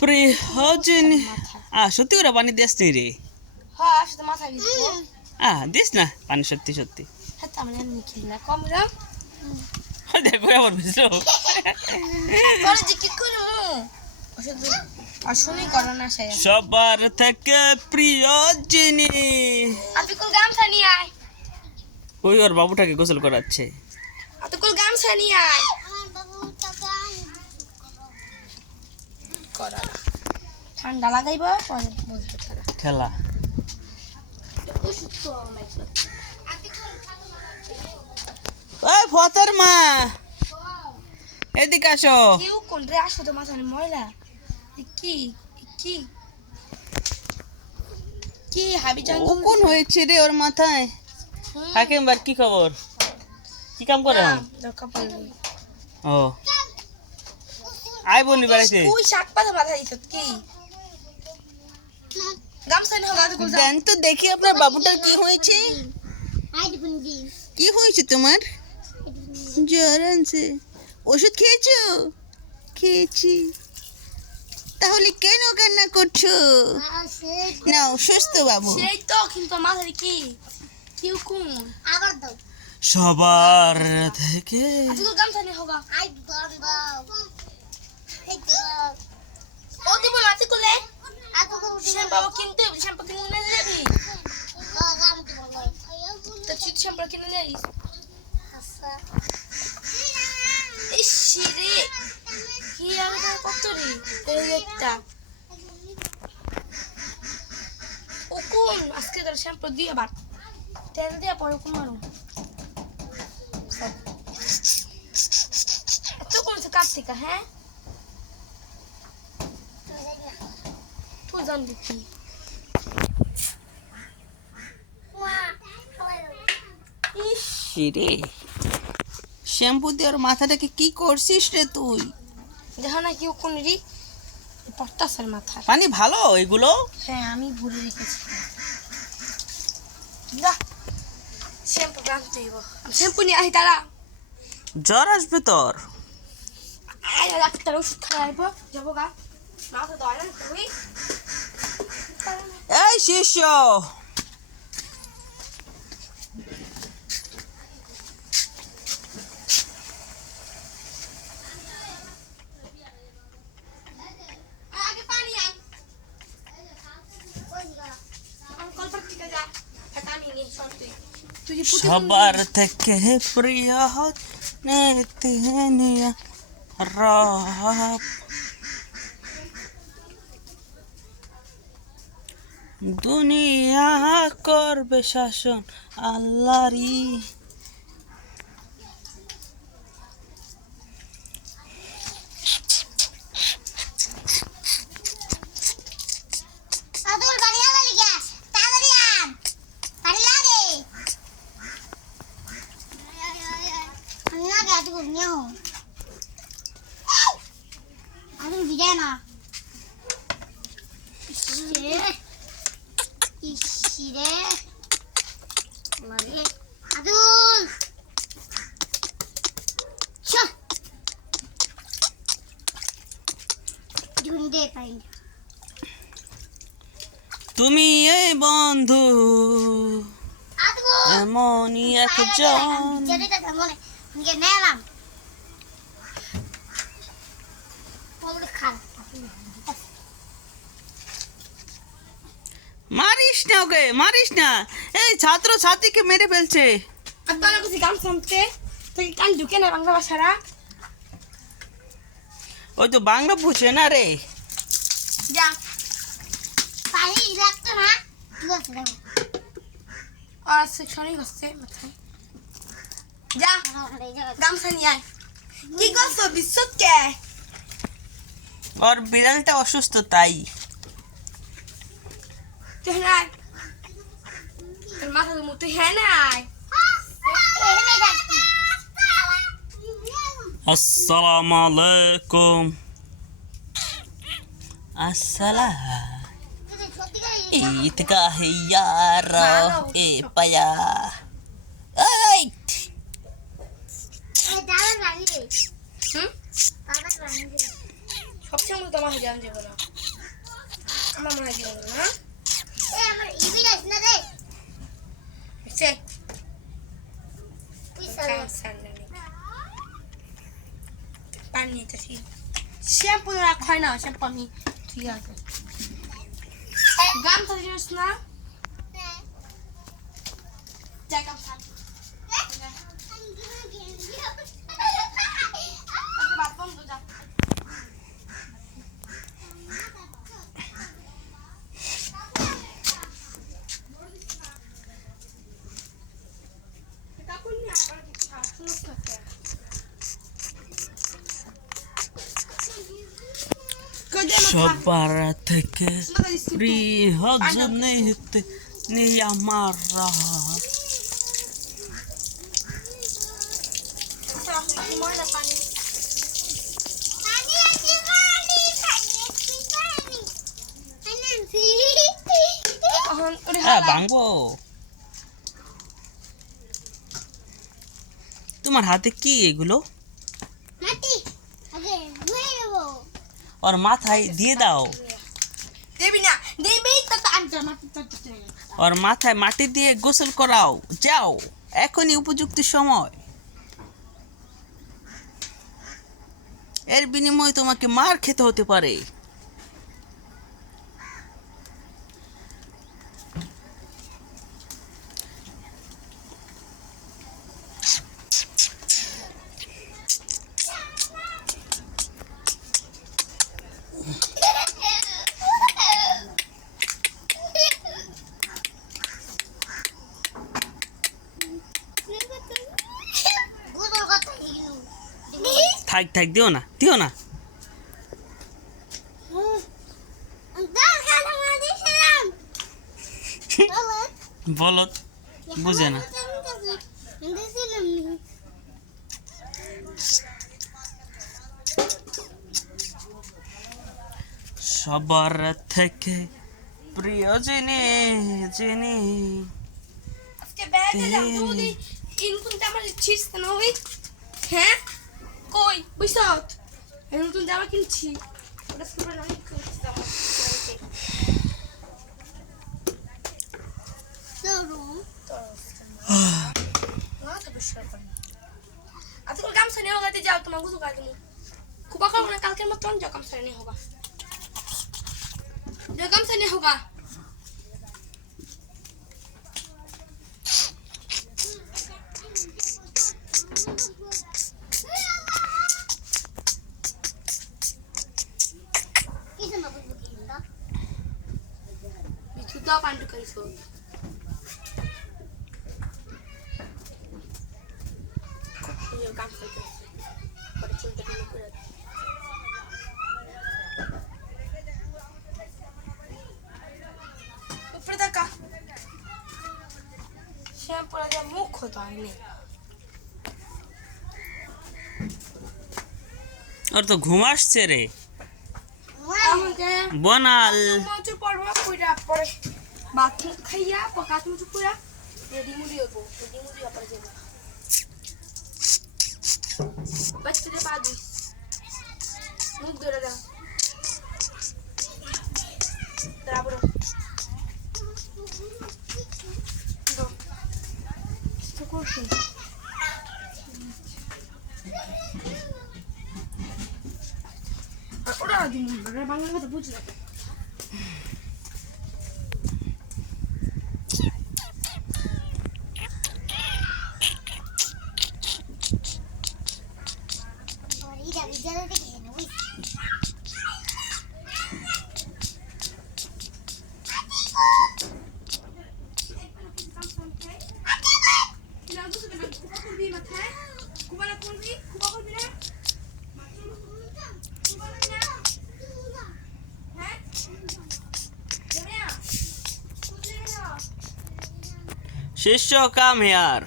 প্রিয়জন সত্যি করে পানি দিস নি রে হ্যাঁ শুধু মাথা দিব দিস না পানি সত্যি সত্যি হ্যাঁ আমি এমনি খেলি না কম দাম দেখো আবার বুঝলো করে যে কি করবো শুধু শুনি করো না সে সবার থেকে প্রিয়জনী আপনি কোন গামছা নিয়ে আয় ওই ওর বাবুটাকে গোসল করাচ্ছে আপনি কোন গামছা নিয়ে আয় করা ঠান্ডা লাগাইব পরে বসবে খেলা ওষুধ তো আমার ওই ফতর মা এদিকে আসো কেউ কোন রে আসো তো মাথায় ময়লা কি কি কি হাবি জান কোন হয়েছে রে ওর মাথায় হাকিম বার কি খবর কি কাম করে ও আই বনি বাড়িতে ওই শাক পাতা মাথায় দিত কি গামছা নিয়ে গাছে গুল দেন তো দেখি আপনার বাবুটার কি হয়েছে কি হয়েছে তোমার জ্বর আনছে ওষুধ খেয়েছো খেয়েছি তাহলে কেন কান্না করছো না সুস্থ বাবু সেই তো কিন্তু মাথায় কি কেউ কোন আবার দাও সবার থেকে আজকে গামছা নিয়ে হোগা আই ও দিব না আজকে কোলে শ্যাম্পু কিনতে শ্যাম্পু কিনে নিয়ে যাবি তো চিট শ্যাম্পু কিনে নিয়ে আইস ইসিরে কি আমার কত রে এই একটা ও কোন আজকে তোর শ্যাম্পু দিয়ে বাট তেল দিয়ে পরে কোন মারো এত কোন সে কার্তিকা হ্যাঁ তুই জানবি কি রে শ্যাম্পু দিয়ে ওর মাথাটাকে কি করছিস রে তুই দেখো না কেউ কোন রি পট্টাসের মাথা পানি ভালো এগুলো হ্যাঁ আমি ভুলে রেখেছি না শ্যাম্পু আনতে হইব শ্যাম্পু নিয়ে আহি তারা জ্বর আসবে তোর আয় ডাক্তার ওষুধ খাওয়াইব যাবো গা মাথা দয় না তুই এই শিষ্য আগে পানি আন আমি কলপার থেকে যা এটা আমি নিয়ে সর তুই তুই সবার থেকে প্রিয় নেতিয়া রব দুনিয়া করবে শাসন আল্লাহরই আদুল বাড়ি আলা লিগা তাড়াতাড়ি আন বাড়ি লাগে না গাড়ি কো নিও আদুল বিজয় না ইসিরে মারে আদুল চ ঢুন্ডে পাই তুমি এই বন্ধু আদুল এমনই একজন যেটা মনে ইয়ে নেলাম বলে খারাপ মারিস না ওকে মারিস না এই ছাত্র ছাত্রীকে মেরে ফেলছে আপনারা কিছু গাম সামতে তুই কান ঢুকে না বাংলা ভাষারা ওই তো বাংলা বুঝে না রে যা পানি লাগতো না ঠিক আছে দেখো আর সেকশনই হচ্ছে মাথায় যা গামছা নিয়ে আয় কি করছো বিশ্বত কে ওর বিড়ালটা অসুস্থ তাই তুই নাই তোর মাথা তো মুতে হ্যাঁ নাই আসসালামু আলাইকুম আসসালাম ঈদগাহ ইয়ার এ পায়া এই সবসময় তো হয়ে যান যাবো না আমার মনে হয় জীবন না এই আমার ইবি লাইস না রে সে পানি নিতেছি শ্যাম্পু রাখ হয় না শ্যাম্পু আমি ঠিক আছে গান তো জিনিস না যাই কাম সার বাদ বন্ধ যা সবার থেকে প্রিয় জনিতে নেই আমার রাত। পানি আছে পানি আনছি হ্যাঁ ভাঙবো। তোমার হাতে কি এগুলো? মাটি আগে ধুয়ে নেব ওর মাথায় দিয়ে দাও। দেবি না দেবি তো আনতে মাটি তো ওর মাথায় মাটি দিয়ে গোসল করাও। যাও, এখনই উপযুক্ত সময়। এর বিনিময়ে তোমাকে মার খেতে হতে পারে। গুদর কথা দিলু থাক থাক, দিও না দিও না। দাও খালা মা দিছিলাম বলো, বুঝে না। দিছিলাম সবার থেকে প্রিয় জেনে আজকে ব্যাগে যাও তুই ইনকুন জামা ছিস না ওই হ্যাঁ কই বুঝছত নতুন জামা কিনছি ওটা সুপার অনেক কিনছি জামা সরুম না তো বিশ্বাস করি আজকে গামছা নিয়ে হোগাতে যাও তোমার গুছু গায়ে তুমি খুব খাবো না কালকের মতন যাও গামছা নিয়ে হোগা যাও গামছা নিয়ে হোগা কিছু না বুঝবো কি না বিচুদা পান্ডু কইছো খুব কাম করতে পরে চলতে দিন করে উপরে দেখা শ্যাম্পু দিয়ে মুখ হতো হয়নি ওর তো ঘুম আসছে রে। আমাকে বনাল মাছুর পড়ব কইরা পরে বাথরুম খাইয়া পকাত মুছু কইরা রেডি মুডি হবো রেডি মুডি পরে যাব বাচ্চাদের বাদি মুখ ধরে দাও তারপর তো করছি ওরা দিন বাংলা কথা বুঝি না ইটা বিদ্যালয় থেকে এনে বুঝ শিষ্য কাম হেয়ার।